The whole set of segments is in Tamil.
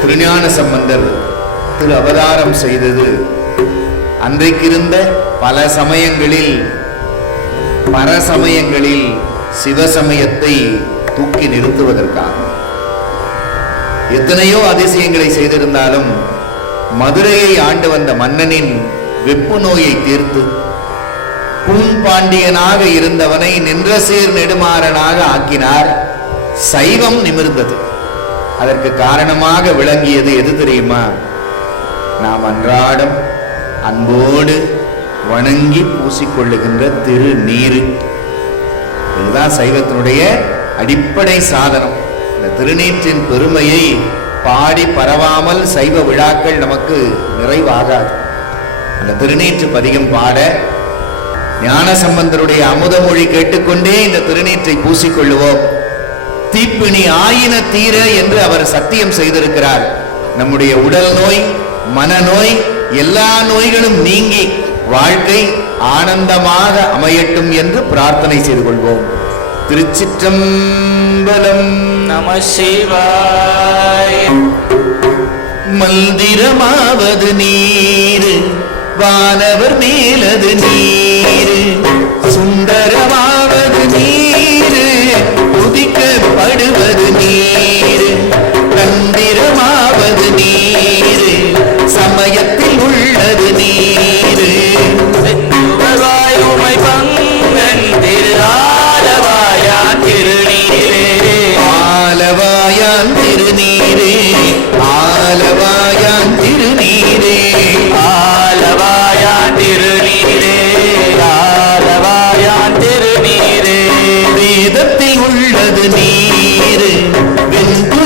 திருஞான சம்பந்தர் திரு அவதாரம் செய்தது அன்றைக்கிருந்த பல சமயங்களில் பரசமயங்களில் சிவசமயத்தை தூக்கி நிறுத்துவதற்காக. எத்தனையோ அதிசயங்களை செய்திருந்தாலும் மதுரையை ஆண்டு வந்த மன்னனின் வெப்பு நோயை தீர்த்து பூன்பாண்டியனாக இருந்தவனை நின்றசீர் நெடுமாறனாக ஆக்கினார். சைவம் நிமிர்ந்தது. அதற்கு காரணமாக விளங்கியது எது தெரியுமா? நாம் அன்றாடம் அன்போடு வணங்கி பூசிக்கொள்ளுகின்ற திருநீரு. இதுதான் சைவத்தினுடைய அடிப்படை சாதனம். இந்த திருநீற்றின் பெருமையை பாடி பரவாமல் சைவ விழாக்கள் நமக்கு நிறைவாகாது. அந்த திருநீற்று பதிகம் பாட ஞானசம்பந்தருடைய அமுத மொழி கேட்டுக்கொண்டே இந்த திருநீற்றை பூசிக்கொள்ளுவோம். தீப்பிணி ஆயின தீர என்று அவர் சத்தியம் செய்திருக்கிறார். நம்முடைய உடல் நோய், மனநோய், எல்லா நோய்களும் நீங்கி வாழ்க்கை ஆனந்தமாக அமையட்டும் என்று பிரார்த்தனை செய்து கொள்வோம். திருச்சிற்றம்பலம். நம சிவாய. மந்திரமாவது நீர், வானவர் மேலது நீர், சுந்தரமாவது நீர், உதிக்கப்படுவது நீர், தந்திரமாவது நீர், சமயத்தில் உள்ளது நீர். உமை பங்கன் திரு ஆலவாயான் திருநீரே. ஆலவாயான் திருநீரே, ஆலவாயான் திருநீரே, ஆலவாயான் திருநீரே, ஆலவாயான் திருநீரே. வேதத்தில் உள்ளது நீர், வெண்பு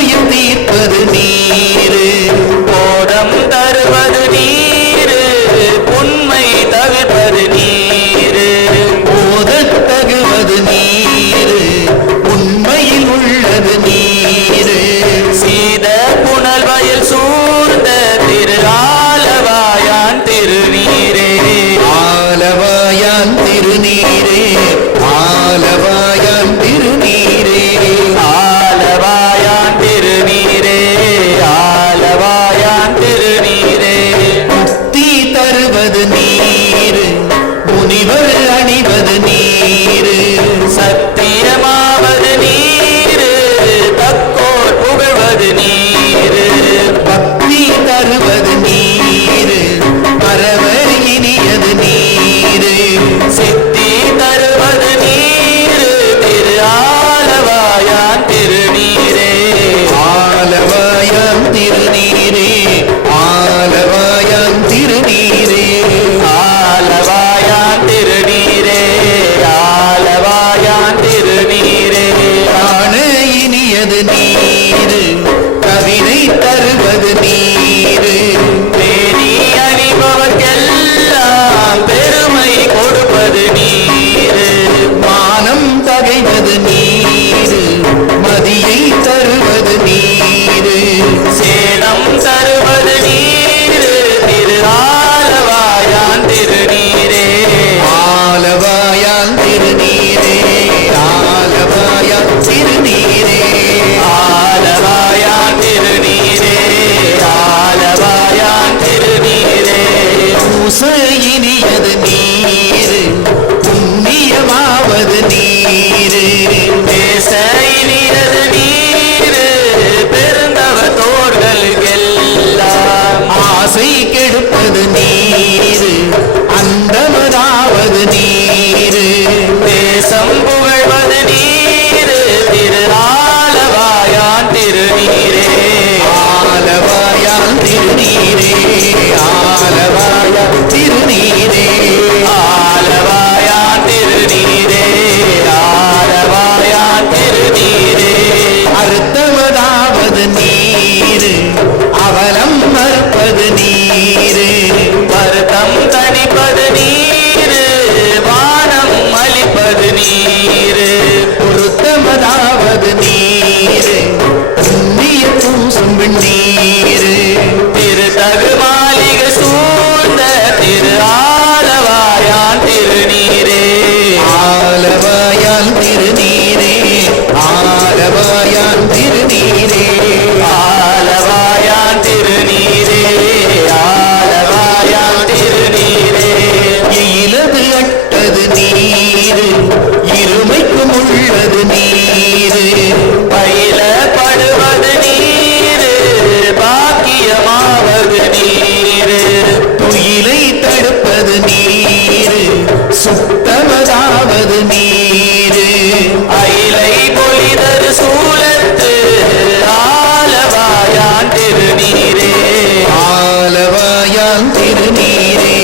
ஆலவாயான் திருநீரே,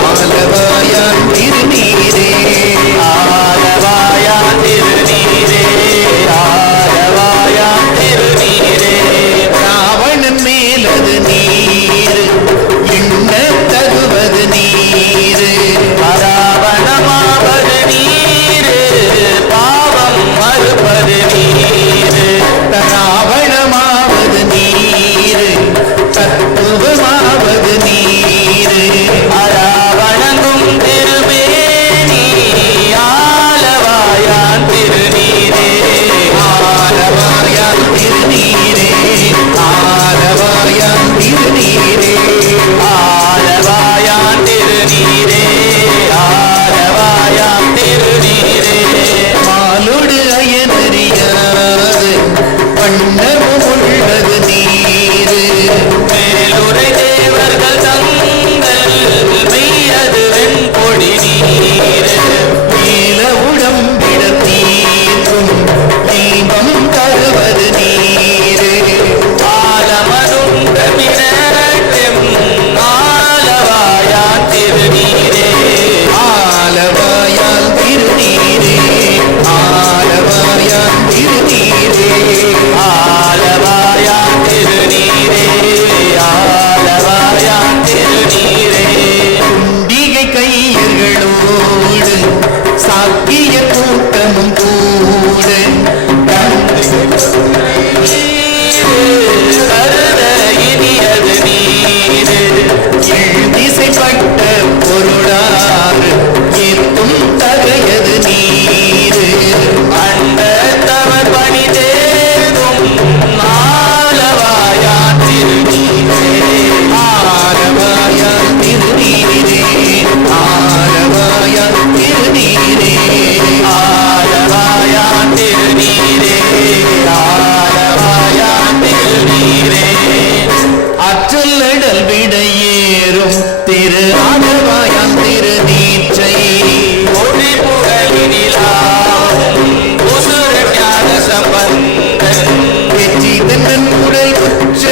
ஆலவாயான் திருநீரே, ஆலவாயான் திருநீரே, ஆலவாயான் திருநீரே. ராவணன் மேலது நீர், எண்ண தகுவது நீர், அராவணமாவது நீரு, பாவம் மறுப்பது நீரு. ராவணமாவது நீர், தத்துவமாவது நீர், அராவணங்கும் திருமேனி, ஆலவாயான் திருநீரே, ஆலவாயான் திருநீரே, ஆலவாயான் திருநீரே, ஆலவாயான் திருநீரே, ஆலவாயான் திருநீரே. மாலோடு அயனறியாது வண்ணமும் உள்ளது நீர், மேலுரை தேவர்கள் தங்கள் மெய்யது வெண்பொடி நீரு. நீல உடம்பிட தீர்க்கும் தீபம் தருவது நீர், ஆலமருந்த மிரட்டும் ஆலவாயான் திருநீரே, ஆலவாயான் திருநீரே, ஆலவாயான் திருநீரே, ஆலவாயான் திருநீரே, ஆலவாயான் திருநீரே. குண்டிகை கையர்களோடு சாக்கிய கூட்டமும் கூட கருத இனியது நீரு, திசைப்பட்ட பொருளாறு ஏத்தும் தகையது நீர், அண்டத்தவர் பணி தேடும் ஆலவாயான் திருநீரே, ஆலவாயான் திருநீரே, ஆலவாயான் திருநீரே, ஆலவாயான் திருநீரே, ஆலவாயான் திருநீரே. அற்றல் விடையேறும் திரு ஆலவாயான் திருநீற்றை ஒளி புகழினிலாவும் உசுர ஞான சம்பந்தன், வெற்றி தன்னன் உடல் உற்ற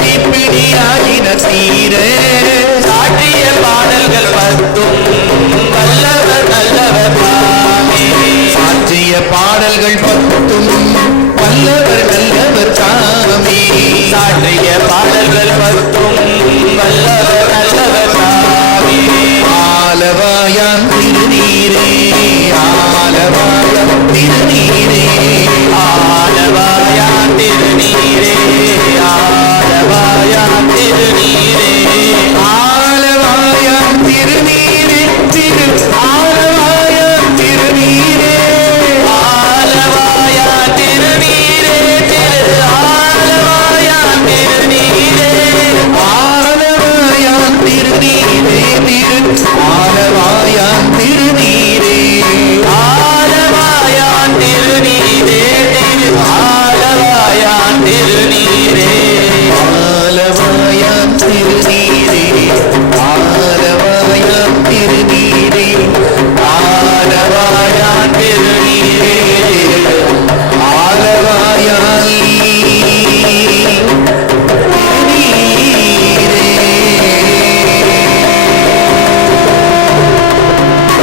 தீப்பிடியாகின தீர சாற்றிய பாடல்கள் பத்தும்